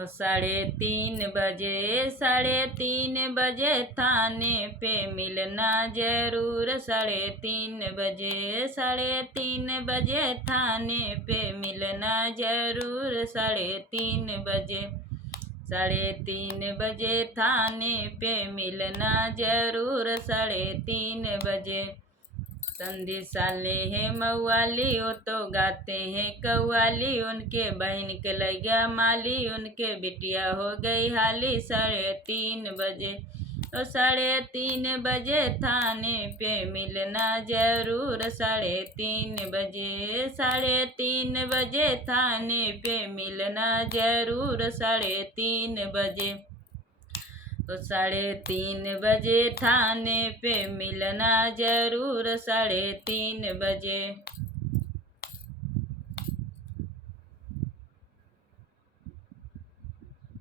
3:30 बजे, 3:30 बजे थाने पे मिलना जरूर। 3:30 बजे, 3:30 बजे थाने पे मिलना जरूर। 3:30 बजे, 3:30 बजे थाने पे मिलना जरूर। 3:30 बजे संधि साले हैं मऊआली, वो तो गाते हैं कव्वाली। उनके बहन के लैया माली, उनके बिटिया हो गई हाली। 3:30 बजे, 3:30 बजे थाने पे मिलना जरूर। 3:30 बजे, 3:30 बजे थाने पे मिलना जरूर। 3:30 बजे, 3:30 बजे थाने पे मिलना जरूर। 3:30 बजे।